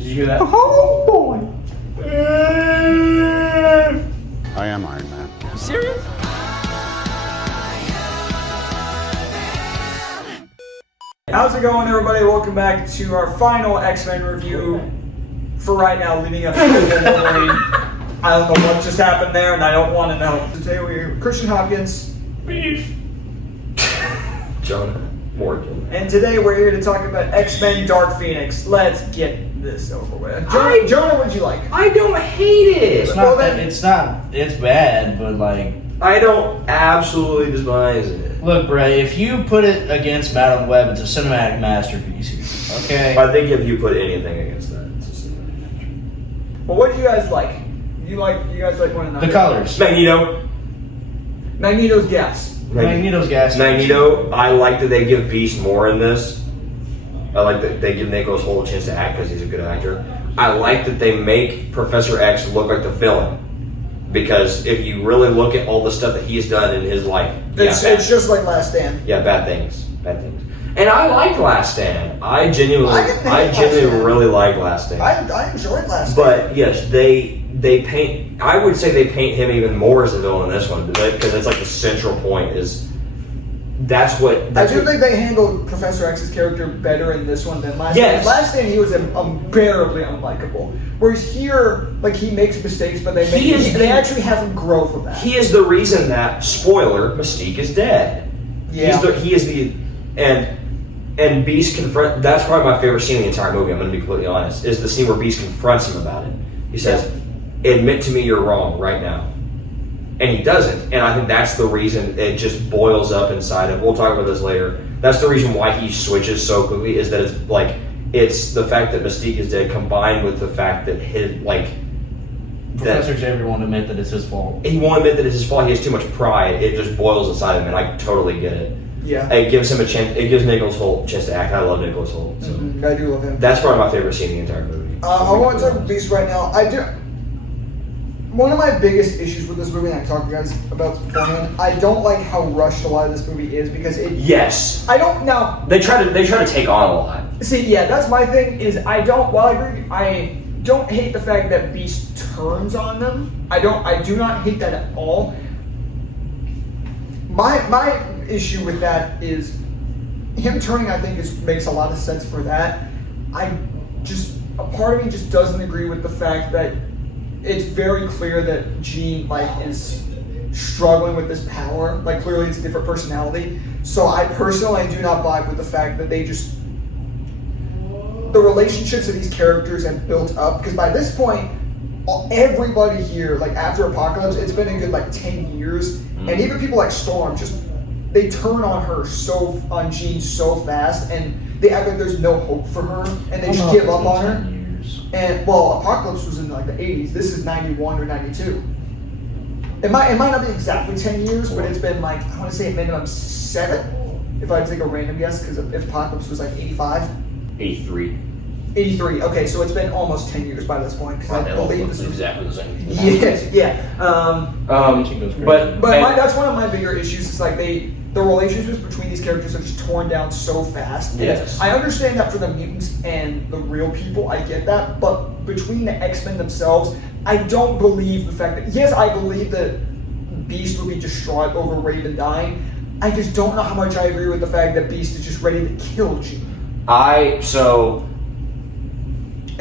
Did you hear that? Oh boy! I am Iron Man. You serious? How's it going, everybody? Welcome back to our final X-Men review for right now, leading up to Wolverine. I don't know what just happened there, and I don't want to know. Today we're Christian Hopkins, Beef. Jonah, Morgan. and today we're here to talk about X-Men Dark Phoenix. Let's get this over with. Jonah, what'd you like? I don't hate it. It's Well, not then- that, it's bad, but like, I don't absolutely despise it. look, Bray, if you put it against Battle of the Web, it's a cinematic masterpiece. Okay? I think if you put anything against that, it's a cinematic. Well, what do you guys like? You guys like one another? The colors. Magneto. Magneto's gas. Magneto's gas. Magneto, I like that they give Beast more in this. I like that they give Nicholas Hoult a chance to act because he's a good actor. I like that they make Professor X look like the villain. Because if you really look at all the stuff that he's done in his life, It's just like Last Stand. yeah, bad things. And I liked Last Stand. I genuinely Last Stand. really like Last Stand. I enjoyed Last Stand. But yes, they paint. I would say they paint him even more as a villain in this one because it's like the central point is. That's what. I do think they handled Professor X's character better in this one than Last Yes. Stand. Last Stand, he was unbearably unlikable. Whereas here, like, he makes mistakes, but they actually have him grow from that. He is the reason that, spoiler, Mystique is dead. Yeah. And Beast confront. That's probably my favorite scene in the entire movie. I'm going to be completely honest. Is the scene where Beast confronts him about it. He says, "Admit to me you're wrong right now," and he doesn't. And I think that's the reason it just boils up inside him. We'll talk about this later. That's the reason why he switches so quickly. Is that it's the fact that Mystique is dead combined with the fact that Professor Xavier won't admit that it's his fault. he won't admit that it's his fault. He has too much pride. It just boils inside him, and I totally get it. Yeah. It gives him a chance. It gives Nicholas Hoult a chance to act. I love Nicholas Hoult. So I do love him. that's probably my favorite scene in the entire movie. I want to talk about Beast right now. I do. One of my biggest issues with this movie, and I talked to you guys about this beforehand, I don't like how rushed a lot of this movie is because it. Yes. I don't now. They try to take on a lot. See, yeah, that's my thing. Is I don't. While I agree, I don't hate the fact that Beast turns on them. I do not hate that at all. My issue with that is him turning. I think makes a lot of sense for that. A part of me just doesn't agree with the fact that it's very clear that Jean is struggling with this power. Like, clearly it's a different personality. So I personally do not vibe with the fact that the relationships of these characters have built up, because by this point everybody here, like after Apocalypse, it's been a good 10 years, and even people like Storm they turn on Jean so fast, and they act like there's no hope for her, and they just give up on her. And Apocalypse was in the 80s. This is 91 or 92. It might not be exactly 10 years, but it's been I want to say a minimum 7, if I take a random guess, because if Apocalypse was 85. 83. 83. Okay, so it's been almost 10 years by this point. Because I believe this was exactly the same. yeah. But That's one of my bigger issues. Is the relationships between these characters are just torn down so fast. Yes. I understand that for the mutants and the real people, I get that. But between the X-Men themselves, I don't believe the fact that, yes, I believe that Beast would be distraught over Raven dying. I just don't know how much I agree with the fact that Beast is just ready to kill Jean. And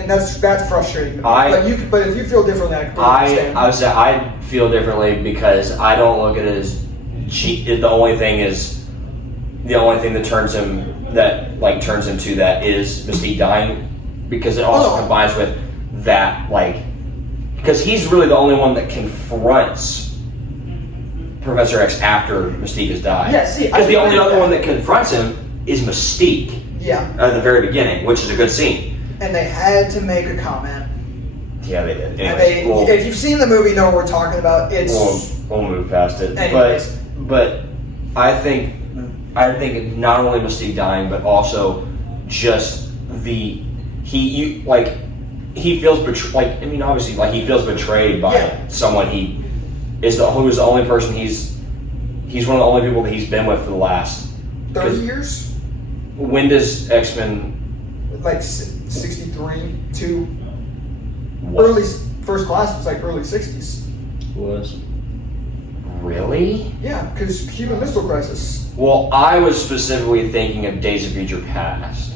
that's frustrating. But if you feel differently, I completely understand. I feel differently because I don't look at it as the only thing that turns him to that is Mystique dying, because it also combines with that because he's really the only one that confronts Professor X after Mystique has died. Yeah, see, because the only other one that confronts him is Mystique. Yeah. At the very beginning, which is a good scene. And they had to make a comment. Yeah, they did. Anyways, if you've seen the movie, know what we're talking about. We'll move past it. Anyways. But I think not only Mystique dying, but also just he feels betrayed. Obviously, he feels betrayed by someone who's the only person he's one of the only people that he's been with for the last 30 years. When does X-Men 63 to What? early First Class was like early 60s. Was. Really? Yeah, because Cuban Missile Crisis. Well, I was specifically thinking of Days of Future Past.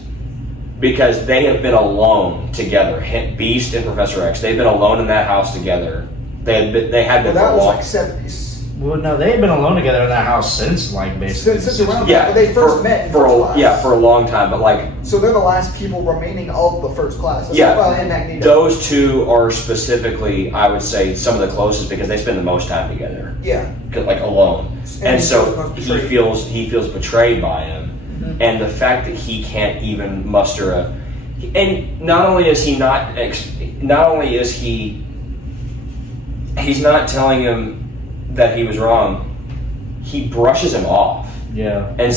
Because they have been alone together. Beast and Professor X. They've been alone in that house together. They had been Well, for that a was long like 70s. Well, no, they had been alone together in that house since like basically. Since around Yeah, when they first met in for First a, Class. yeah, for a long time. But like, So they're the last people remaining of the First Class. yeah, Well, and Magneto. those two are specifically, I would say, some of the closest because they spend the most time together, Yeah. like alone. And he so feels most he betrayed. feels betrayed by him, Mhm. and the fact that he can't even muster a, and not only is he not, not only is he's not telling him that he was wrong. He brushes him off Yeah. and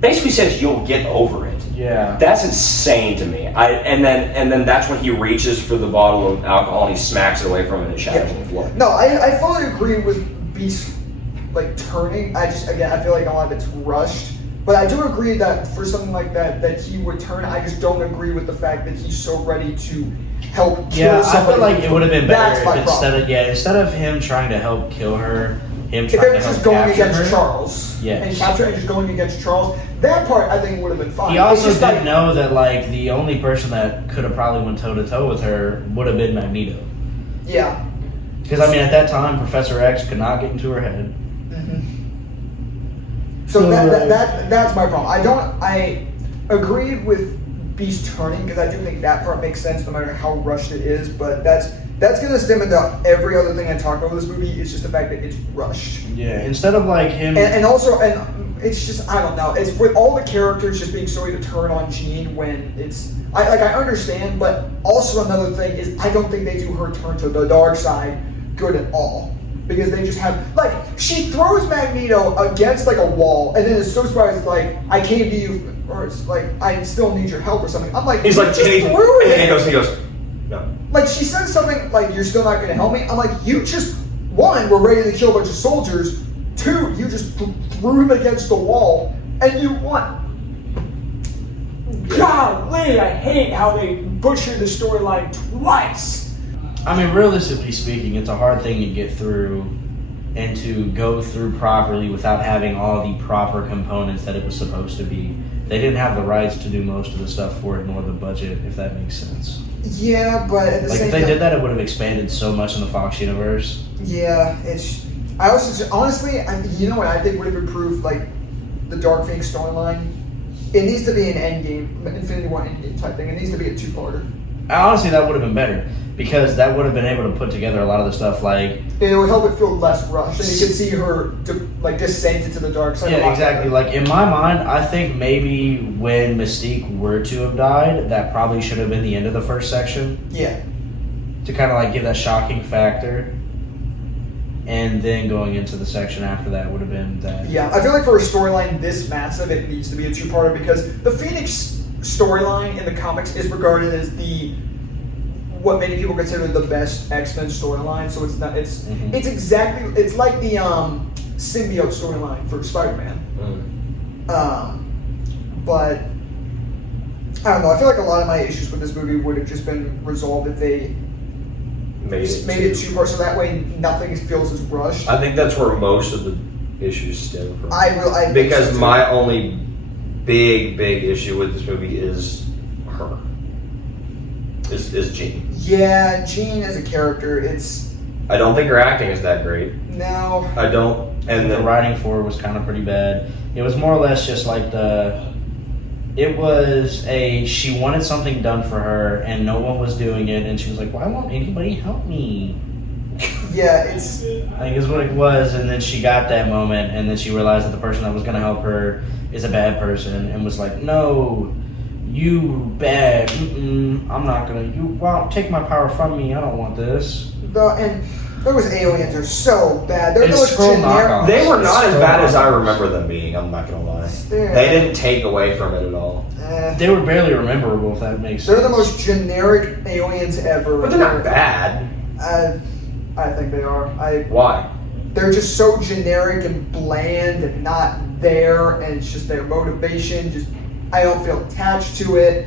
basically says, "You'll get over it." Yeah. That's insane to me. And then that's when he reaches for the bottle of alcohol and he smacks it away from him and it shatters on the floor. No, I fully agree with Beast like turning. I feel like a lot of it's rushed. But I do agree that for something like that he would turn. I just don't agree with the fact that he's so ready to help kill Yeah, I somebody. feel like it would have been That's better my if problem. instead of him trying to help kill her, him If trying it to was help just going capture against her. Charles, Yes. and capture and just going against Charles, that part I think would have been fine. He It's also just didn't like- know that like the only person that could have probably went toe to toe with her would have been Magneto. Yeah. Because I mean, at that time, Professor X could not get into her head. So that's my problem. I agree with Beast turning because I do think that part makes sense no matter how rushed it is. But that's gonna stem into every other thing I talked about with this movie. It's just the fact that it's rushed. Yeah, instead of like him. And also it's just I don't know. It's with all the characters just being so to turn on Jean when it's I understand, but also another thing is I don't think they do her turn to the dark side good at all. Because they just have like she throws Magneto against like a wall and then is so surprised like I came to you or it's like I still need your help or something. I'm like He's you like, just "Hey," threw and it. then he goes, "No." Like she says something like you're still not going to help me. I'm like you just one were ready to kill a bunch of soldiers. Two, you just threw him against the wall and you won. Golly, I hate how they butchered the storyline twice. I mean, realistically speaking, it's a hard thing to get through and to go through properly without having all the proper components that it was supposed to be. They didn't have the rights to do most of the stuff for it, nor the budget, if that makes sense. Yeah, but at the Like, same if they time, did that, it would have expanded so much in the Fox universe. yeah, it's. I also honestly, you know what I think would have improved like the Dark Phoenix storyline. It needs to be an Endgame, Infinity War Endgame type thing. It needs to be a two-parter. Honestly, that would have been better because that would have been able to put together a lot of the stuff like. It would help it feel less rushed, and you could see her descend into the dark side. a Yeah, lot exactly. better. Like, in my mind, I think maybe when Mystique were to have died, that probably should have been the end of the first section Yeah. to kind of like give that shocking factor. And then going into the section after that would have been that. Yeah, I feel like for a storyline this massive, it needs to be a two-parter because the Phoenix storyline in the comics is regarded as what many people consider the best X-Men storyline. So it's not. It's it's like the symbiote storyline for Spider-Man. But I don't know. I feel like a lot of my issues with this movie would have just been resolved if they made it two-part, so that way nothing feels as rushed. I think that's where most of the issues stem from. I think because so too. my only big issue with this movie is her. Is Jean. Yeah, Jean as a character, I don't think her acting is that great. no. I don't. And The then writing for it was kind of pretty bad. It was more or less just like she wanted something done for her and no one was doing it and she was like, why won't anybody help me? Yeah, it's I think is what it was, and then she got that moment and then she realized that the person that was going to help her is a bad person and was like, no, you bad, I'm not going to, you won't take my power from me, I don't want this. and those aliens are so bad. They're It's the most scroll generic. knockoff. they were not as So bad as I awesome. remember them being. I'm not gonna lie. Yeah. They didn't take away from it at all. They were barely rememberable, if that makes sense. They're the most generic aliens ever. But they're not bad. I think they are. Why? They're just so generic and bland and not there, and it's just their motivation. I don't feel attached to it.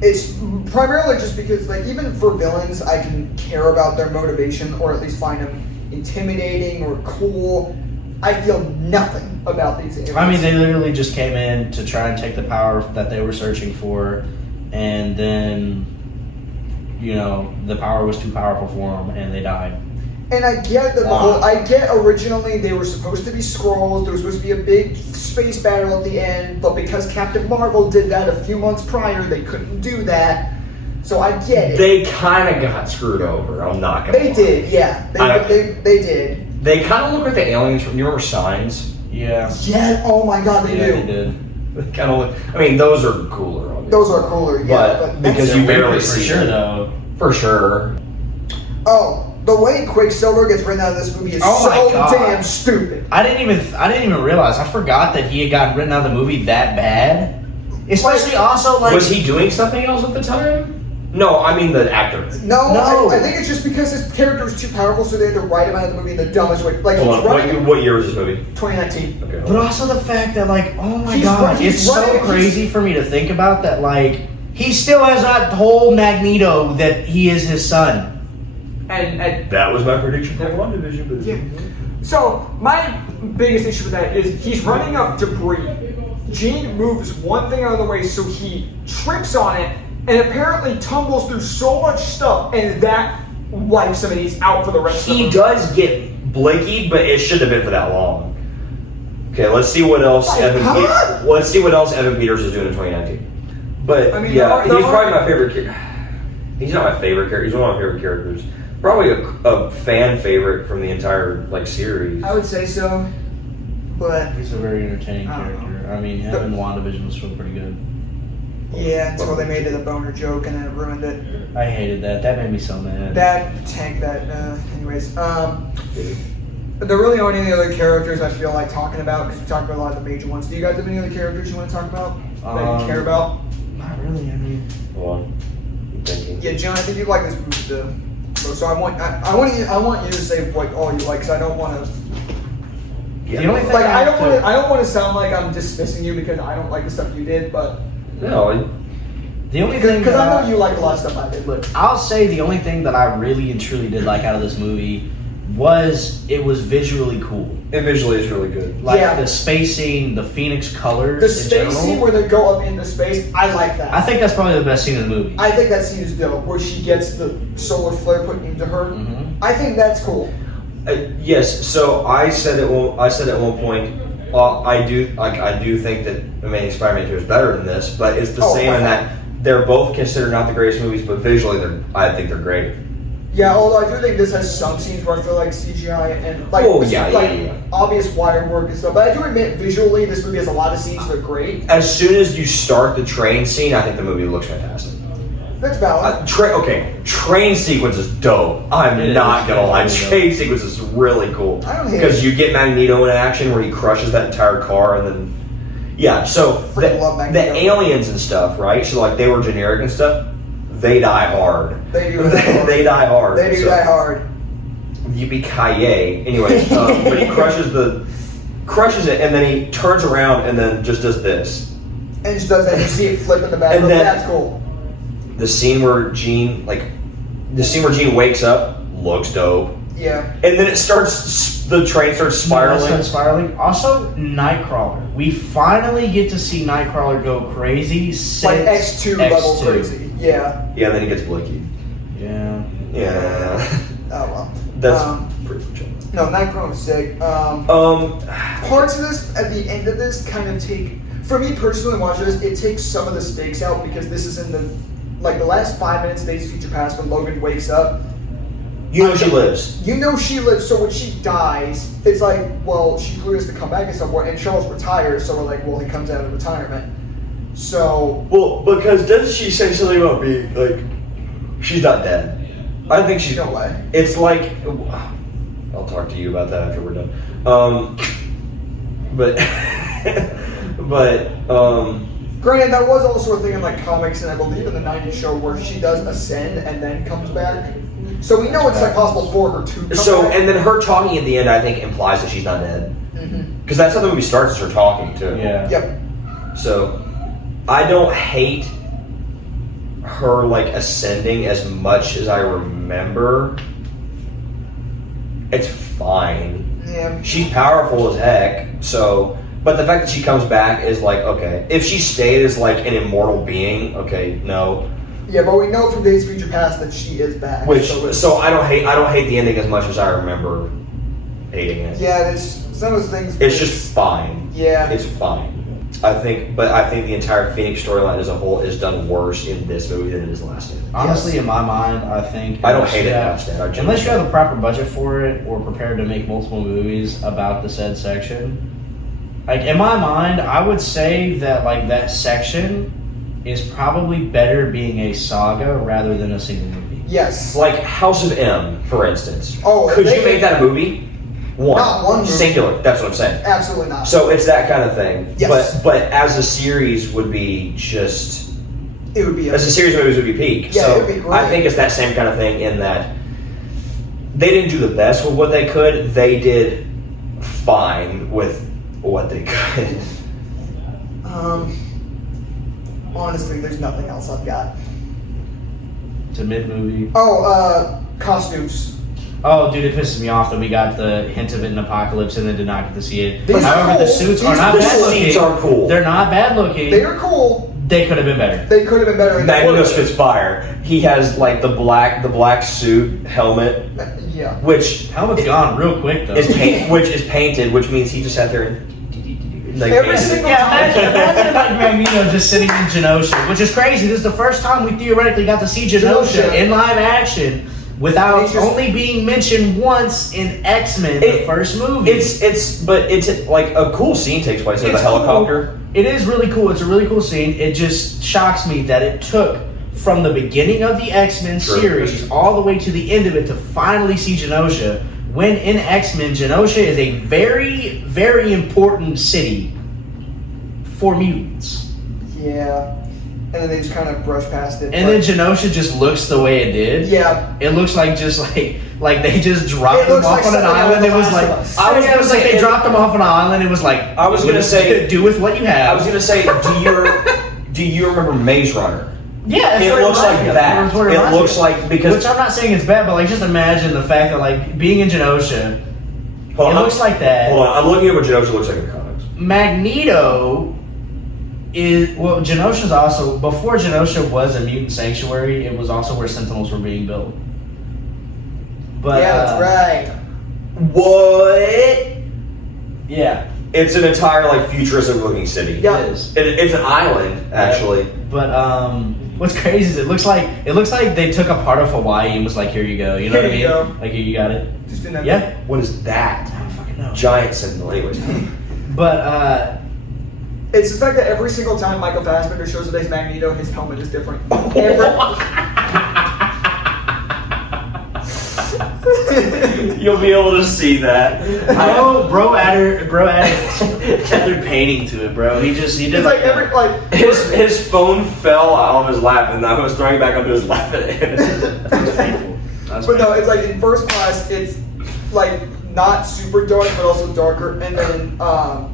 It's primarily just because, like, even for villains, I can care about their motivation or at least find them intimidating or cool. I feel nothing about these aliens. I mean, they literally just came in to try and take the power that they were searching for, and then, you know, the power was too powerful for them, and they died. And I get that I get originally they were supposed to be Skrulls, there was supposed to be a big space battle at the end, but because Captain Marvel did that a few months prior, they couldn't do that. So I get it. They kind of got screwed over. I'm not gonna. They did, yeah. They did. They kind of look like the aliens from. You remember Signs? Yeah. Yeah. Oh my God, they do. They did. They kind of look. I mean, those are cooler. Obviously. Those are cooler, yeah. But because you barely for see sure, them. though. For sure. Oh, the way Quicksilver gets written out of this movie is Oh my so God. damn stupid. I didn't even realize. I forgot that he had gotten written out of the movie that bad. Especially also like. Was he doing something else at the time? No, I mean the actor. No. I think it's just because his character was too powerful, so they had to write him out of the movie in the dumbest way. Like, Hold on. What year was this movie? 2019. Okay. But also the fact that, like, oh my He's God, right- he's it's so right- crazy for me to think about that, like, he still has not told Magneto that he is his son. And That was my prediction for WandaVision. But yeah. So my biggest issue with that is he's running up debris. Jean moves one thing out of the way, so he trips on it and apparently tumbles through so much stuff, and that wipes him, and he's out for the rest of the he movie. does get blinkied, but it shouldn't have been for that long. Okay, let's see what else Let's see what else Evan Peters is doing in 2019. But I mean, yeah, there he's are- probably my favorite character. He's not my favorite character. He's one of my favorite characters. Probably a fan favorite from the entire series. I would say so, but He's a very entertaining I don't know. character. I mean, him in WandaVision was still pretty good. yeah, until they made it a boner joke and then it ruined it. I hated that. That made me so mad. That tanked that. Anyways, there really aren't any other characters I feel like talking about because we talked about a lot of the major ones. Do you guys have any other characters you want to talk about that you care about? Not really. I mean, Hold on. I'm thinking. Yeah, John, I think you like this movie the most. So I want you to say what all you like because I don't want to. the only thing Like I have don't want to sound like I'm dismissing you because I don't like the stuff you did, but No, the only thing because that I know you like a lot of stuff I did. Look, I'll say the only thing that I really and truly did like out of this movie was it was visually cool. it visually is really good. Like Yeah. the spacing, the Phoenix colors. The in space general. scene where they go up into space, I like that. I think that's probably the best scene in the movie. I think that scene is dope, where she gets the solar flare put into her. Mhm. I think that's cool. Yes, so I said at one point. Well, I do think that Amazing Spider-Man 2 is better than this, but it's the same in that they're both considered not the greatest movies, but visually I think they're great. Yeah, although I do think this has some scenes where I feel like CGI and like, obvious wire work and stuff. But I do admit visually this movie has a lot of scenes that are great. As soon as you start the train scene, I think the movie looks fantastic. That's valid. Train sequence is dope. I'm It not is. gonna lie, It's really train sequence is really cool I don't hate because it. you get Magneto in action where he crushes that entire car and then so Freaking love the Magneto. aliens and stuff, right? So like they were generic and stuff. They die hard. They do. They die hard. They do So, die hard. Yippee-ki-yay. Anyways, but he crushes it, and then he turns around and then just does this. And just does that. You see it flip in the back. And then- That's cool. The scene where Jean wakes up looks dope, Yeah. and then the train starts spiraling. Also, Nightcrawler. We finally get to see Nightcrawler go crazy since Like X2 level crazy. Yeah. Yeah, and then he gets blinky. Yeah. Yeah, Oh well. that's Um, pretty much it. No, Nightcrawler was sick. Parts of this, at the end of this, kind of take. For me personally, watching this, it takes some of the stakes out because this is in the last 5 minutes of Days of Future Past when Logan wakes up. You know she lives. You know she lives, so when she dies, it's like, well, she clearly has to come back at some point, and Charles retires, so we're like, well, he comes out of retirement. So. Well, because doesn't she say something about being like she's not dead? I think she's. No way. It's like I'll talk to you about that after we're done. Granted, that was also a thing in like comics, and I believe in the '90s show where she does ascend and then comes back. So we know it's like possible for her to come back. And then her talking at the end, I think, implies that she's not dead. Because that's how the movie starts, is her talking too. Yeah. Yep. So I don't hate her like ascending as much as I remember. It's fine. Yeah. She's powerful as heck, so... But the fact that she comes back is like, okay. If she stayed as like an immortal being, okay, no. Yeah, but we know from Days of Future Past that she is back. So I don't hate the ending as much as I remember hating it. Yeah, it's some of those things. It's just fine. Yeah. It's fine. I think the entire Phoenix storyline as a whole is done worse in this movie than it is last year. Honestly, in my mind, I think I don't hate it past that. Unless you have the proper budget for it or prepared to make multiple movies about the said section. Like, in my mind, I would say that, like, that section is probably better being a saga rather than a single movie. Yes. Like House of M, for instance. Oh, could you make that a movie? Not one movie. Singular. That's what I'm saying. Absolutely not. So it's that kind of thing. Yes. But as a series would be just... It would be... As a series of movies would be peak. Yeah, so it would be great. I think it's that same kind of thing in that they didn't do the best with what they could. They did fine with what they could. Honestly, there's nothing else I've got. It's a mid-movie. Oh, costumes. Oh, dude, it pisses me off that we got the hint of it in Apocalypse and then did not get to see it. These are However, cool. the suits are These not cool. bad The looking. suits are cool. They're not bad looking. They are cool. They could have been better. They could have been better. Magneto spits fire. He has like the black suit helmet, Yeah. which Helmet's gone real quick though. is painted, which means he just sat there and like Every painted it. single Yeah, time. imagine like Magneto just sitting in Genosha, which is crazy. This is the first time we theoretically got to see Genosha in live action without He's just- only being mentioned once in X-Men, the first movie. It's like a cool scene takes place in the It's cool. helicopter. It is really cool. It's a really cool scene. It just shocks me that it took from the beginning of the X-Men True. series all the way to the end of it to finally see Genosha. When in X-Men, Genosha is a very, very important city for mutants. Yeah. And then they just kind of brush past it. And then Genosha just looks the way it did. Yeah. It looks like just like they just dropped It him looks off like on an something out of island. It The was Last like of Us. I was it gonna was like say they it- dropped him off on an island. It was like I was gonna say- do with what you have. I was gonna say, do you remember Maze Runner? Yeah, that's It what looks reminds like me of. that. That's what It reminds me looks of. like because Which I'm not saying it's bad, but like just imagine the fact that like being in Genosha, hold on, it looks like that. Hold on, I'm looking at what Genosha looks like in the comics. Magneto is Genosha's also before Genosha was a mutant sanctuary. It was also where Sentinels were being built. But Yeah, that's right. What? Yeah, It's an entire like futuristic looking city. Yeah. it is. It's an island actually. But what's crazy is it looks like they took a part of Hawaii and was like, here you go. You know Here what I you mean? go. Like here you got it. Just in that. Yeah. What is that? I don't fucking know. Giant Sentinel. Anyways. But It's the fact that every single time Michael Fassbender shows up as Magneto, his helmet is different. You'll be able to see that. bro added painting to it, bro. He did It's like every like His phone fell out of his lap, and I was throwing it back onto his lap. That's But no, it's like in First Class, it's like not super dark, but also darker. And then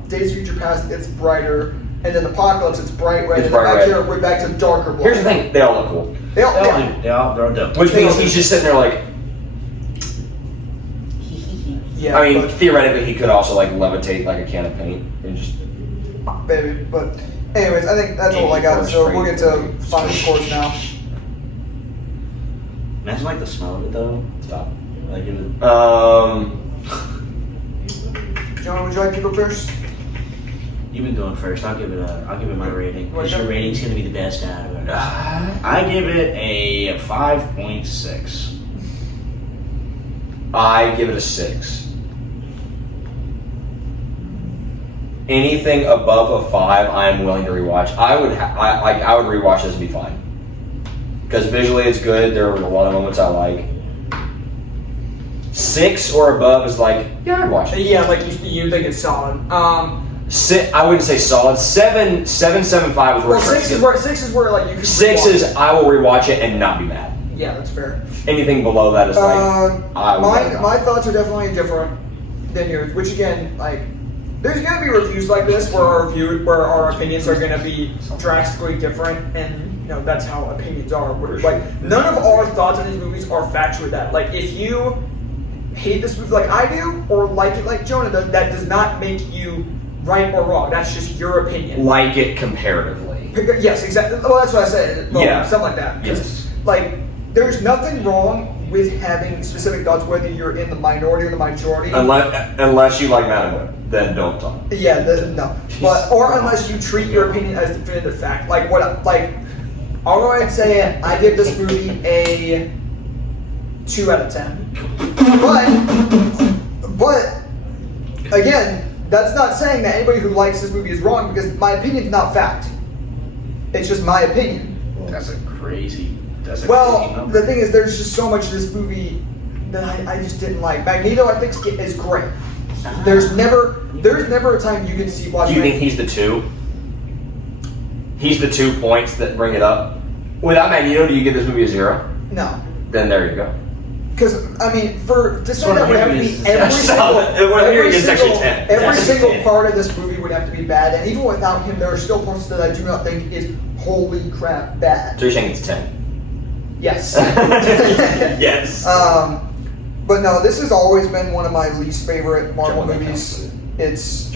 Days of Future Past, it's brighter. And then Apocalypse, it's bright red. It's And bright back red. here, we're back to darker black. Here's the thing: they all look cool. They all, yeah. they're dope. Which means he's just sitting there like. Yeah, I mean, but, theoretically, he could also like levitate like a can of paint and just. baby. But anyways, I think that's all I got. So we'll get to final scores now. Imagine like the smell of it though. Stop. Like it would. Jonah, would you like to go first? You've been going first. I'll give it my rating. What's Because your that? rating's gonna be the best out of it. I give it a 5.6. I give it a 6. Anything above a 5, I am willing to rewatch. I would rewatch this and be fine. Because visually it's good. There are a lot of moments I like. 6 or above is like, yeah, I'd watch it. Yeah, like you think it's solid. I wouldn't say solid. 7.75 is where Well, it six starts. is where like you can. 6 rewatch is it. I will rewatch it and not be mad. Yeah, that's fair. Anything below that is like I would My thoughts are definitely different than yours. Which again, like, there's gonna be reviews like this where our opinions are gonna be drastically different, and that's how opinions are. Like, none of our thoughts on these movies are factual. That, like, if you hate this movie like I do, or like it like Jonah does, that does not make you right or wrong. That's just your opinion. Like it comparatively. Yes, exactly. Well, that's what I said. Well, Yeah. something like that. Yes. Like, there's nothing wrong with having specific thoughts, whether you're in the minority or the majority. Unless you like Madam Web, then don't talk. Yeah, no. But or unless you treat your opinion as definitive fact. Like I'll go ahead and say I give this movie a 2 out of 10. But again, that's not saying that anybody who likes this movie is wrong, because my opinion is not fact. It's just my opinion. That's a crazy number. Well, the thing is, there's just so much of this movie that I just didn't like. Magneto, I think, is great. There's never a time you can see watching. Do you think he's the 2? He's the 2 points that bring it up. Without Magneto, do you give this movie a 0? No. Then there you go. Because, I mean, to say that would have to be every single part of this movie would have to be bad, and even without him, there are still parts that I do not think is holy crap bad. So you're saying it's a 10? Yes. Yes. But no, this has always been one of my least favorite Marvel movies. It's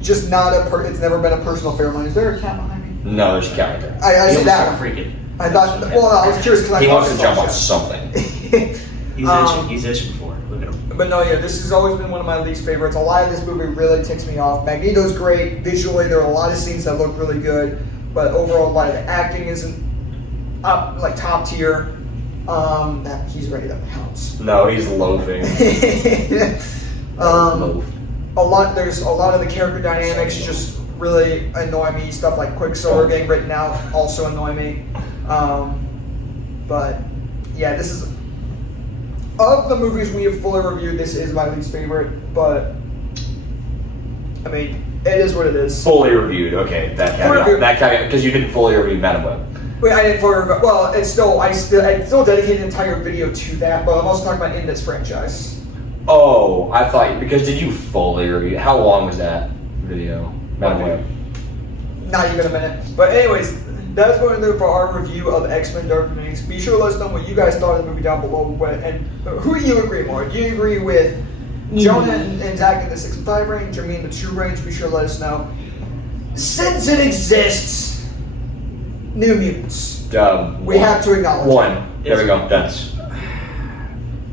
just not it's never been a personal favorite of mine. Is there a cat behind me? No, there's a cat right there. I see that one. Freaking. I thought, well, no, I was curious because He wants to jump on something. He's itching for it. Look at him. But no, yeah, this has always been one of my least favorites. A lot of this movie really ticks me off. Magneto's great. Visually, there are a lot of scenes that look really good. But overall, a lot of the acting isn't up, like, top tier. That he's ready to pounce. No, he's loafing. There's a lot of the character dynamics just really annoy me. Stuff like Quicksilver getting written out also annoy me. But yeah, this is, of the movies we have fully reviewed, this is my least favorite. But I mean, it is what it is. Fully reviewed. Okay, that caveat, because you didn't fully review Madam Web. Wait, I didn't fully review. Well, I still dedicated an entire video to that. But I'm also talking about in this franchise. Oh, I thought, because did you fully review? How long was that video? Madam Web. Not even a minute. But anyways, that's what we're going to do for our review of X-Men Dark Phoenix. Be sure to let us know what you guys thought of the movie down below. And who do you agree more? Do you agree with Jonah and Zack in the 6 and 5 range, or me in the 2 range? Be sure to let us know. Since it exists, New Mutants. We have to acknowledge 1. There we go. Done.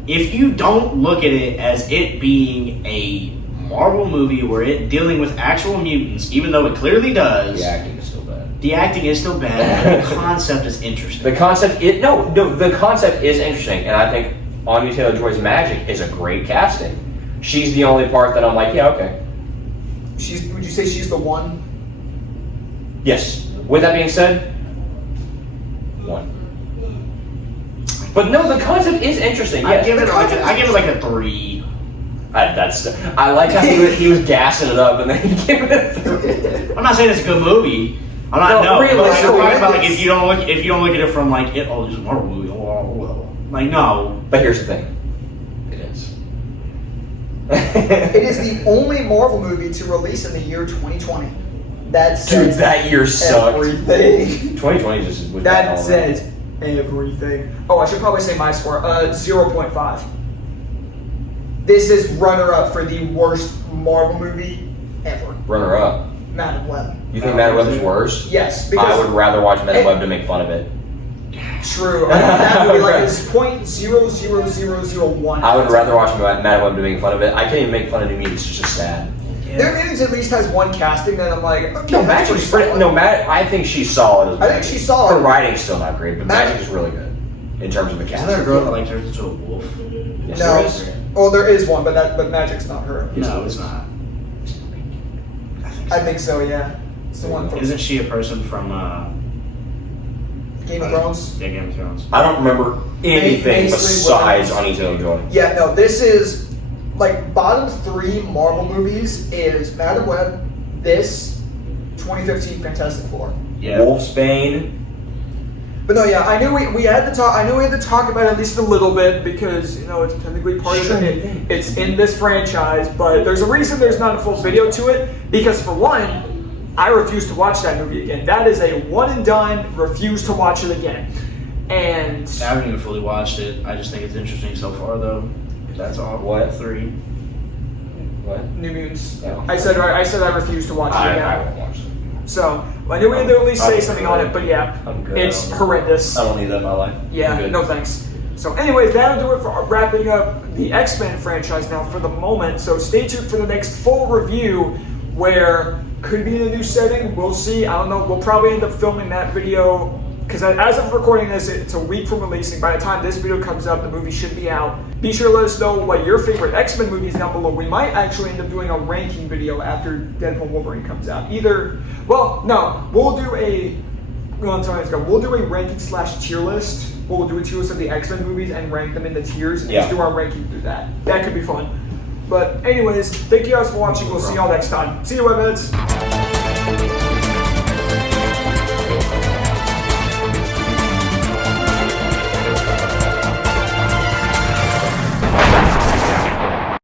If you don't look at it as it being a Marvel movie where it dealing with actual mutants, even though it clearly does, The acting is still bad. The acting is still bad, but the concept is interesting. The concept is interesting, and I think Anya Taylor-Joy's magic is a great casting. She's the only part that I'm like, yeah, okay. Would you say she's the one? Yes. With that being said, 1. But no, the concept is interesting. Yes. I give it like a 3. I like how he was gassing it up and then he gave it a 3. I'm not saying it's a good movie. I'm not. No, really, but I'm talking about like if you don't look at it from like it's a Marvel movie. Like no. But here's the thing. It is. It is the only Marvel movie to release in the year 2020. That says that year sucked. Everything. 2020 just was that says everything. Oh, I should probably say my score. 0.5. This is runner-up for the worst Marvel movie ever. Runner-up. Madam Web. You think Madam Web is worse? Yes, because I would rather watch Madam Web to make fun of it. True. That would be like it's .00001. I would rather watch Madam Web to make fun of it. I can't even make fun of New Mutants. It's just sad. Yeah. Their Mutants at least has one casting that I'm like, okay, I think she's solid as well. I think she's solid. Her writing's still not great, but Magic is really good in terms of the casting. Isn't there a girl that like turns into a wolf? Yes, no. there is. Oh, there is one, but Magic's not her. No, it's not. I think so. Yeah, it's the one. Isn't she a person from Game of Thrones? Yeah, Game of Thrones. I don't remember anything besides Anya Taylor-Joy. Yeah, no, this is like bottom 3 Marvel movies is Madam Web, this, 2015 Fantastic Four. Yeah. Wolfsbane. But no, yeah, I knew we had to talk. I knew we had to talk about it at least a little bit because it's technically part of it. It's in this franchise, but there's a reason there's not a full video to it because for one, I refuse to watch that movie again. That is a one and done, refuse to watch it again. And I haven't even fully watched it. I just think it's interesting so far, though. That's all. What? 3. What? New Mutants. No. I said I refuse to watch it again. I won't watch it. So I knew we had to at least say something on it, but yeah, I'm good. it's horrendous. I don't need that in my life. Yeah, I'm good. no thanks. So anyways, that'll do it for wrapping up the X-Men franchise now for the moment. So stay tuned for the next full review where could be in a new setting. We'll see. I don't know. We'll probably end up filming that video because as of recording this, it's a week from releasing. By the time this video comes up, the movie should be out. Be sure to let us know what your favorite X-Men movies down below. We might actually end up doing a ranking video after Deadpool and Wolverine comes out. We'll do a ranking / tier list. We'll do a tier list of the X-Men movies and rank them into tiers and just do our ranking through that. That could be fun. But anyways, thank you guys for watching. We'll see y'all next time. See you, webheads.